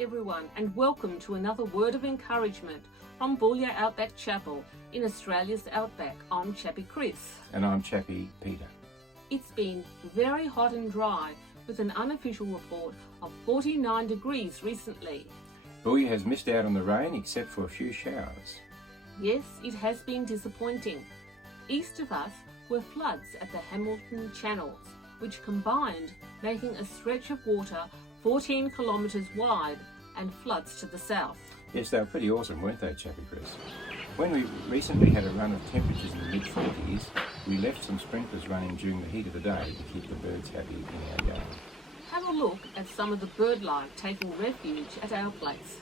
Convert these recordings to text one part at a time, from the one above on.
everyone, and welcome to another word of encouragement from Boulia Outback Chapel in Australia's Outback. I'm Chappie Chris. And I'm Chappie Peter. It's been very hot and dry with an unofficial report of 49 degrees recently. Boulia has missed out on the rain except for a few showers. Yes, it has been disappointing. East of us were floods at the Hamilton Channels, which combined making a stretch of water 14 kilometres wide and floods to the south. Yes, they were pretty awesome, weren't they, Chappie Chris? When we recently had a run of temperatures in the mid-40s, we left some sprinklers running during the heat of the day to keep the birds happy in our yard. Have a look at some of the bird life taking refuge at our place.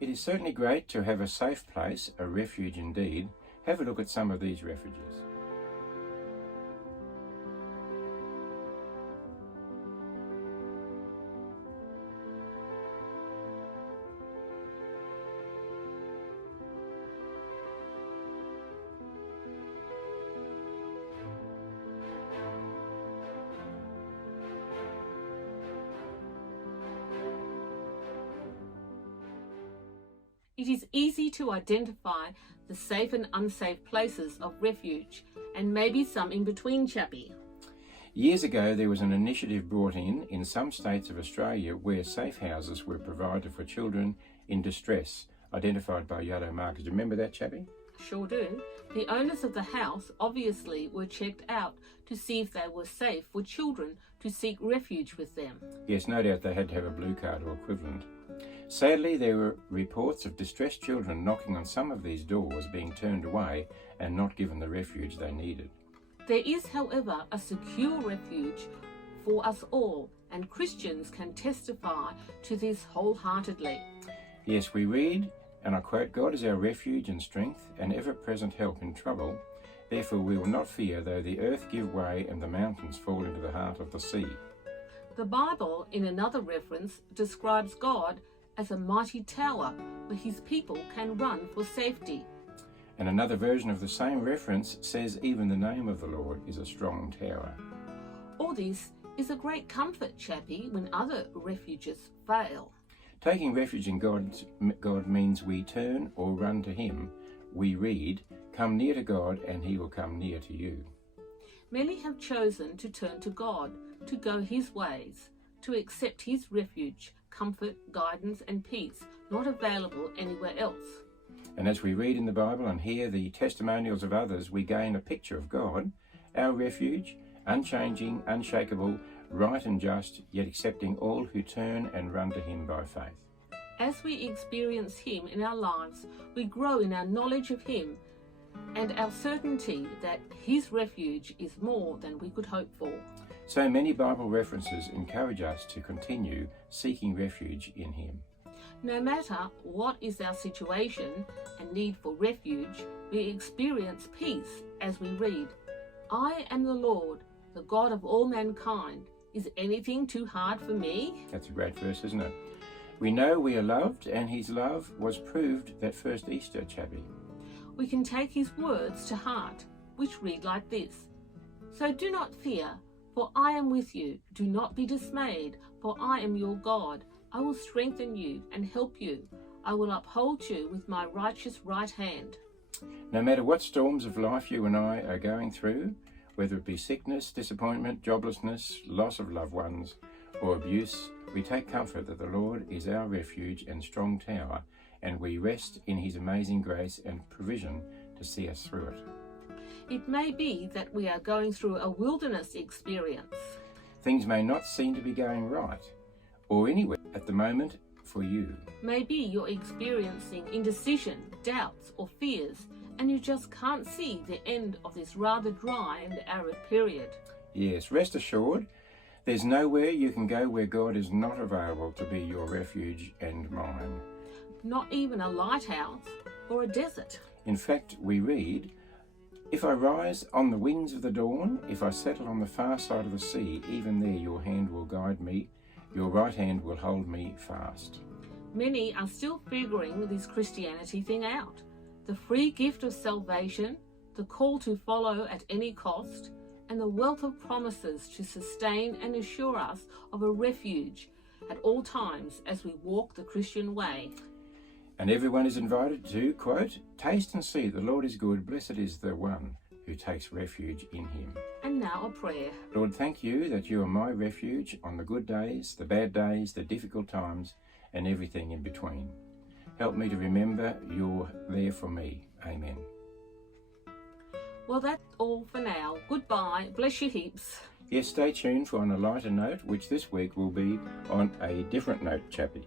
It is certainly great to have a safe place, a refuge indeed. Have a look at some of these refuges. It is easy to identify the safe and unsafe places of refuge, and maybe some in between, Chappie. Years ago, there was an initiative brought in some states of Australia where safe houses were provided for children in distress, identified by yellow markers. Do you remember that, Chappie? Sure do. The owners of the house obviously were checked out to see if they were safe for children to seek refuge with them. Yes, no doubt they had to have a blue card or equivalent. Sadly, there were reports of distressed children knocking on some of these doors, being turned away and not given the refuge they needed. There is, however, a secure refuge for us all, and Christians can testify to this wholeheartedly. Yes, we read, and I quote, "God is our refuge and strength, and ever-present help in trouble. Therefore we will not fear, though the earth give way and the mountains fall into the heart of the sea." The Bible, in another reference, describes God as a mighty tower where his people can run for safety. And another version of the same reference says even the name of the Lord is a strong tower. All this is a great comfort, Chappie, when other refuges fail. Taking refuge in God means we turn or run to him. We read, "Come near to God and he will come near to you." Many have chosen to turn to God, to go his ways, to accept his refuge, comfort, guidance and peace, not available anywhere else. And as we read in the Bible and hear the testimonials of others, we gain a picture of God, our refuge, unchanging, unshakable, right and just, yet accepting all who turn and run to him by faith. As we experience him in our lives, we grow in our knowledge of him and our certainty that his refuge is more than we could hope for. So many Bible references encourage us to continue seeking refuge in him. No matter what is our situation and need for refuge, we experience peace as we read, "I am the Lord, the God of all mankind. Is anything too hard for me?" That's a great verse, isn't it? We know we are loved, and his love was proved that first Easter, Chappie. We can take his words to heart, which read like this, "So do not fear, for I am with you. Do not be dismayed, for I am your God. I will strengthen you and help you. I will uphold you with my righteous right hand." No matter what storms of life you and I are going through, Whether it be sickness, disappointment, joblessness, loss of loved ones, or abuse, we take comfort that the Lord is our refuge and strong tower, and we rest in his amazing grace and provision to see us through it. It may be that we are going through a wilderness experience. Things may not seem to be going right, or anywhere at the moment for you. Maybe you're experiencing indecision, doubts, or fears, and you just can't see the end of this rather dry and arid period. Yes, rest assured, there's nowhere you can go where God is not available to be your refuge and mine. Not even a lighthouse or a desert. In fact, we read, "If I rise on the wings of the dawn, if I settle on the far side of the sea, even there your hand will guide me, your right hand will hold me fast." Many are still figuring this Christianity thing out. The free gift of salvation, the call to follow at any cost, and the wealth of promises to sustain and assure us of a refuge at all times as we walk the Christian way. And everyone is invited to, quote, "Taste and see the Lord is good, blessed is the one who takes refuge in him." And now a prayer. Lord, thank you that you are my refuge on the good days, the bad days, the difficult times, and everything in between. Help me to remember you're there for me. Amen. Well, that's all for now. Goodbye. Bless you heaps. Yes, stay tuned for On a Lighter Note, which this week will be on a different note, Chappie.